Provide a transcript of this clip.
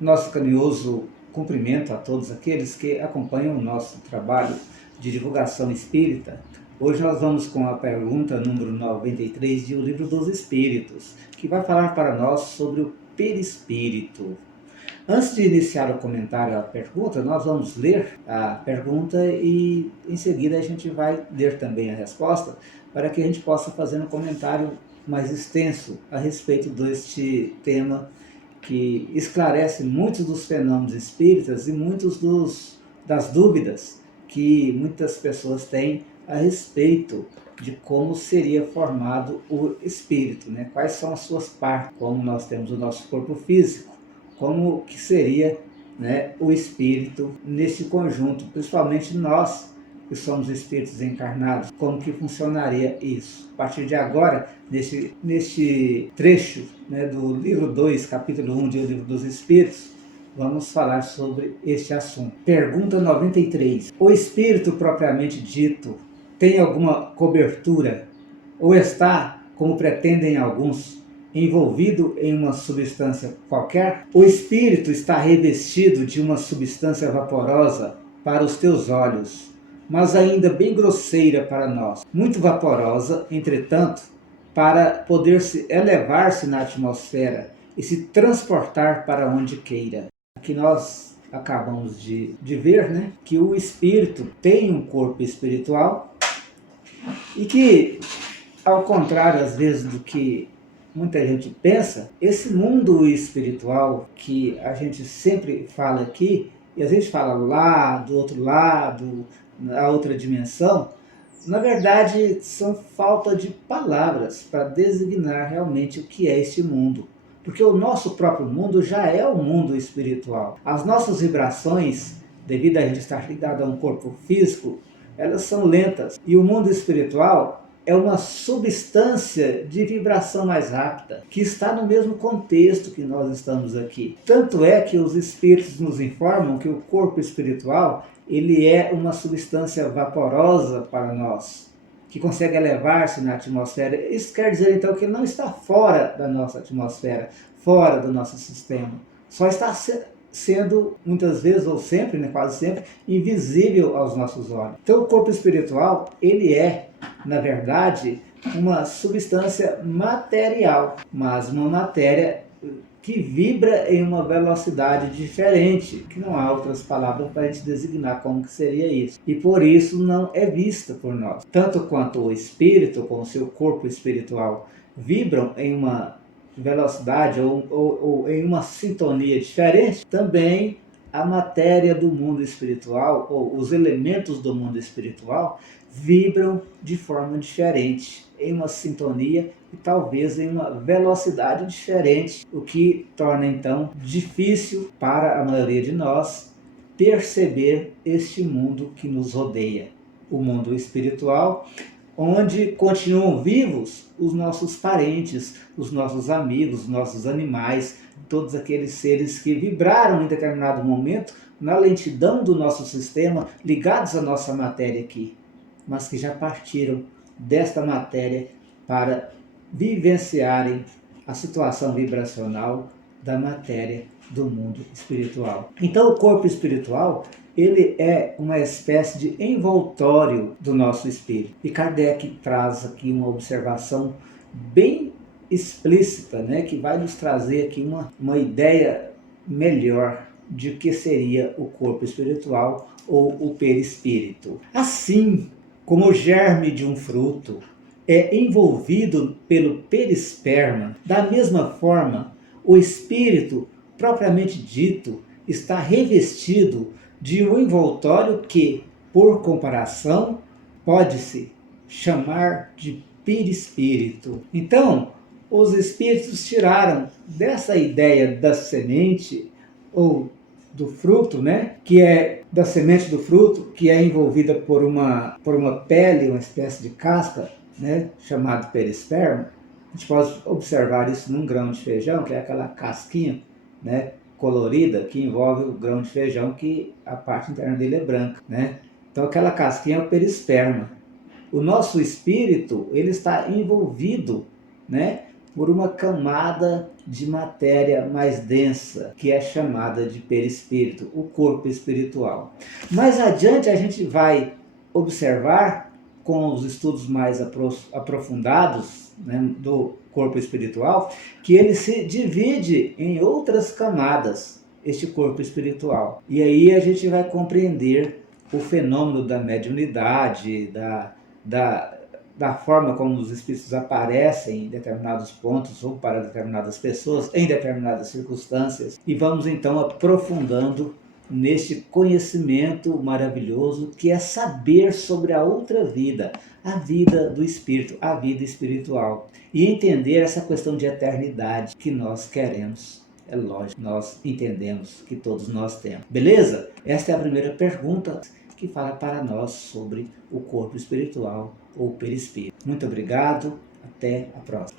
Nosso carinhoso cumprimento a todos aqueles que acompanham o nosso trabalho de divulgação espírita. Hoje nós vamos com a pergunta número 93 de O Livro dos Espíritos, que vai falar para nós sobre o perispírito. Antes de iniciar o comentário à pergunta, nós vamos ler a pergunta e em seguida a gente vai ler também a resposta para que a gente possa fazer um comentário mais extenso a respeito deste tema que esclarece muitos dos fenômenos espíritas e das dúvidas que muitas pessoas têm a respeito de como seria formado o espírito, né? Quais são as suas partes, como nós temos o nosso corpo físico, como que seria, né, o espírito nesse conjunto, principalmente nós que somos espíritos encarnados, como que funcionaria isso. A partir de agora, neste trecho, né, do livro 2, capítulo 1 de O Livro dos Espíritos, vamos falar sobre este assunto. Pergunta 93. O espírito propriamente dito tem alguma cobertura ou está, como pretendem alguns, envolvido em uma substância qualquer? O espírito está revestido de uma substância vaporosa para os teus olhos, mas ainda bem grosseira para nós, muito vaporosa, entretanto, para poder elevar-se na atmosfera e se transportar para onde queira. Aqui nós acabamos de ver, né, que o espírito tem um corpo espiritual e que, ao contrário às vezes do que muita gente pensa, esse mundo espiritual que a gente sempre fala aqui, e a gente fala lá, do outro lado, na outra dimensão, na verdade são falta de palavras para designar realmente o que é este mundo. Porque o nosso próprio mundo já é o mundo espiritual. As nossas vibrações, devido a gente estar ligado a um corpo físico, elas são lentas. E o mundo espiritual é uma substância de vibração mais rápida, que está no mesmo contexto que nós estamos aqui. Tanto é que os espíritos nos informam que o corpo espiritual ele é uma substância vaporosa para nós, que consegue elevar-se na atmosfera. Isso quer dizer então que ele não está fora da nossa atmosfera, fora do nosso sistema. Só está sendo, muitas vezes, ou sempre, né, quase sempre, invisível aos nossos olhos. Então o corpo espiritual, ele é, na verdade, uma substância material, mas uma matéria que vibra em uma velocidade diferente, que não há outras palavras para a gente designar como que seria isso. E por isso não é vista por nós. Tanto quanto o espírito, com o seu corpo espiritual, vibram em uma velocidade ou em uma sintonia diferente, também a matéria do mundo espiritual, ou os elementos do mundo espiritual, vibram de forma diferente, em uma sintonia e talvez em uma velocidade diferente, o que torna então difícil para a maioria de nós perceber este mundo que nos rodeia, o mundo espiritual, onde continuam vivos os nossos parentes, os nossos amigos, os nossos animais, todos aqueles seres que vibraram em determinado momento na lentidão do nosso sistema, ligados à nossa matéria aqui, mas que já partiram desta matéria para vivenciarem a situação vibracional da matéria do mundo espiritual. Então o corpo espiritual, ele é uma espécie de envoltório do nosso espírito. E Kardec traz aqui uma observação bem explícita, né, que vai nos trazer aqui uma ideia melhor de que seria o corpo espiritual ou o perispírito. Assim como o germe de um fruto é envolvido pelo perisperma, da mesma forma, o espírito, propriamente dito, está revestido de um envoltório que, por comparação, pode-se chamar de perispírito. Então, os espíritos tiraram dessa ideia da semente ou do fruto, né, que é da semente do fruto, que é envolvida por uma pele, uma espécie de casca, né, chamado perisperma. A gente pode observar isso num grão de feijão, que é aquela casquinha, né, colorida, que envolve o grão de feijão, que a parte interna dele é branca, né? Então aquela casquinha é o perisperma. O nosso espírito, ele está envolvido, né, por uma camada de matéria mais densa, que é chamada de perispírito, o corpo espiritual. Mais adiante a gente vai observar, com os estudos mais aprofundados, né, do corpo espiritual, que ele se divide em outras camadas, este corpo espiritual. E aí a gente vai compreender o fenômeno da mediunidade, da forma como os espíritos aparecem em determinados pontos ou para determinadas pessoas, em determinadas circunstâncias. E vamos então aprofundando neste conhecimento maravilhoso que é saber sobre a outra vida, a vida do espírito, a vida espiritual. E entender essa questão de eternidade que nós queremos. É lógico, nós entendemos que todos nós temos. Beleza? Esta é a primeira pergunta que fala para nós sobre o corpo espiritual ou perispírito. Muito obrigado, até a próxima.